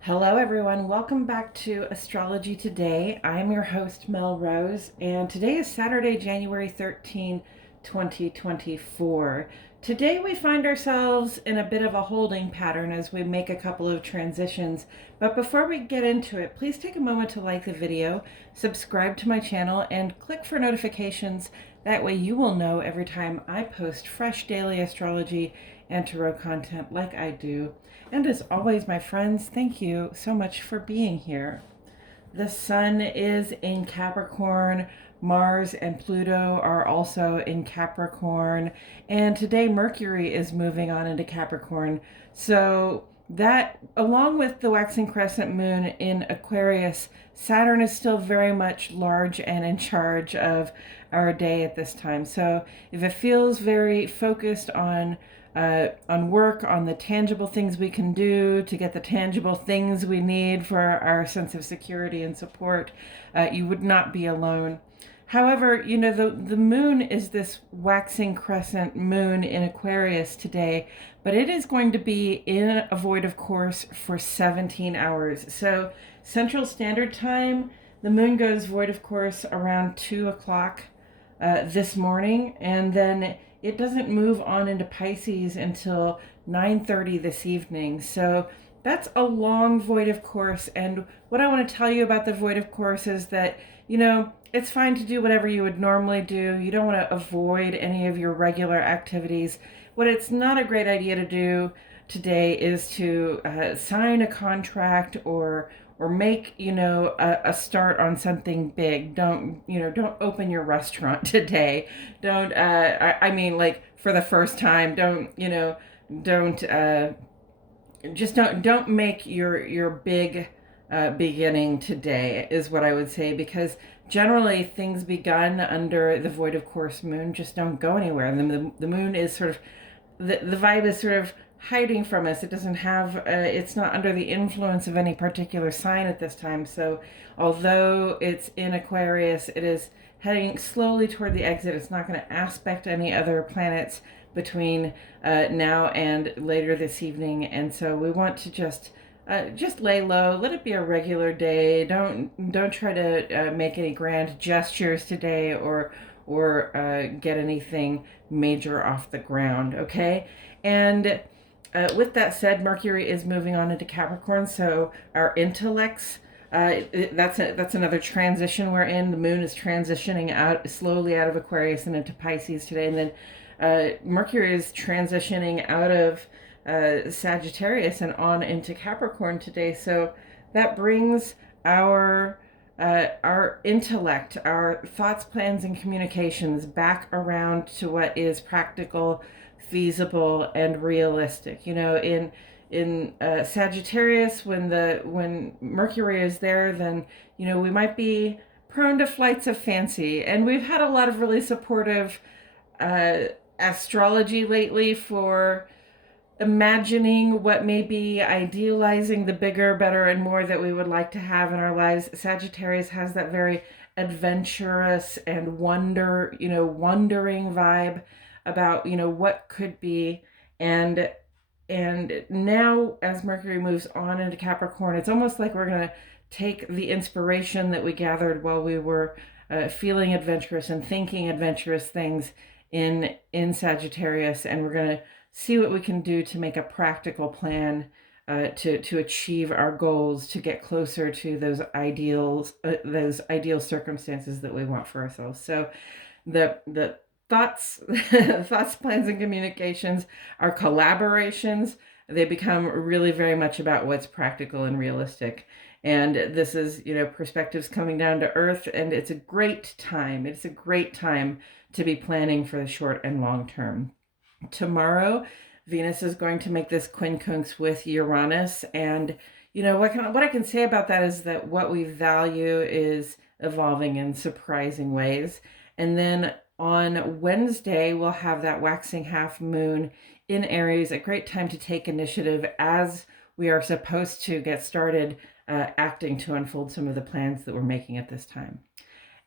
Hello, everyone. Welcome back to Astrology Today. I'm your host, Mel Rose, and today is Saturday, January 13, 2024. Today, we find ourselves in a bit of a holding pattern as we make a couple of transitions. But before we get into it, please take a moment to like the video, subscribe to my channel, and click for notifications. That way, you will know every time I post fresh daily astrology and tarot content like I do. And as always, my friends, thank you so much for being here. The sun is in Capricorn. Mars and Pluto are also in Capricorn. And today, Mercury is moving on into Capricorn. So, that, along with the waxing crescent moon in Aquarius, Saturn is still very much large and in charge of our day at this time. So, if it feels very focused on work, on the tangible things we can do to get the tangible things we need for our sense of security and support, you would not be alone. However, the moon is this waxing crescent moon in Aquarius today, but it is going to be in a void of course for 17 hours. So Central Standard Time, the moon goes void of course around 2 o'clock this morning, and then it doesn't move on into Pisces until 9:30 this evening. So that's a long void of course. And what I want to tell you about the void of course is that, it's fine to do whatever you would normally do. You don't want to avoid any of your regular activities. What it's not a great idea to do today is to sign a contract or make a start on something big. Don't open your restaurant today. Don't I mean, like, for the first time. Don't just don't make your big beginning today, is what I would say, because generally things begun under the void of course moon just don't go anywhere. And the moon is sort of, the vibe is sort of hiding from us. It doesn't have, it's not under the influence of any particular sign at this time. So although it's in Aquarius, it is heading slowly toward the exit. It's not going to aspect any other planets between now and later this evening. And so we want to just lay low, let it be a regular day. Don't try to make any grand gestures today or get anything major off the ground, okay? And with that said, Mercury is moving on into Capricorn, so our intellects. That's another transition we're in. The moon is transitioning out slowly out of Aquarius and into Pisces today, and then Mercury is transitioning out of Sagittarius and on into Capricorn today. So that brings our intellect, our thoughts, plans, and communications back around to what is practical, feasible, and realistic. In Sagittarius, when Mercury is there, then we might be prone to flights of fancy, and we've had a lot of really supportive uh, astrology lately for imagining what may be, idealizing the bigger, better, and more that we would like to have in our lives. Sagittarius has that very adventurous and wondering vibe about, what could be. And now, as Mercury moves on into Capricorn, it's almost like we're going to take the inspiration that we gathered while we were feeling adventurous and thinking adventurous things in Sagittarius, and we're going to see what we can do to make a practical plan to achieve our goals, to get closer to those ideal circumstances that we want for ourselves. So the thoughts, thoughts, plans, and communications are collaborations. They become really very much about what's practical and realistic. And this is, perspectives coming down to earth, and it's a great time. It's a great time to be planning for the short and long term. Tomorrow, Venus is going to make this quincunx with Uranus, and what I can say about that is that what we value is evolving in surprising ways. And then on Wednesday, we'll have that waxing half moon in Aries, a great time to take initiative as we are supposed to get started acting to unfold some of the plans that we're making at this time.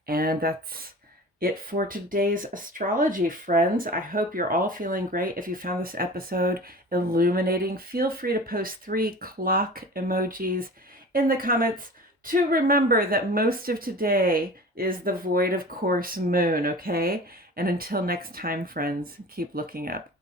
And that's it for today's astrology, friends. I hope you're all feeling great. If you found this episode illuminating, feel free to post 3 clock emojis in the comments to remember that most of today is the void of course moon, okay? And until next time, friends, keep looking up.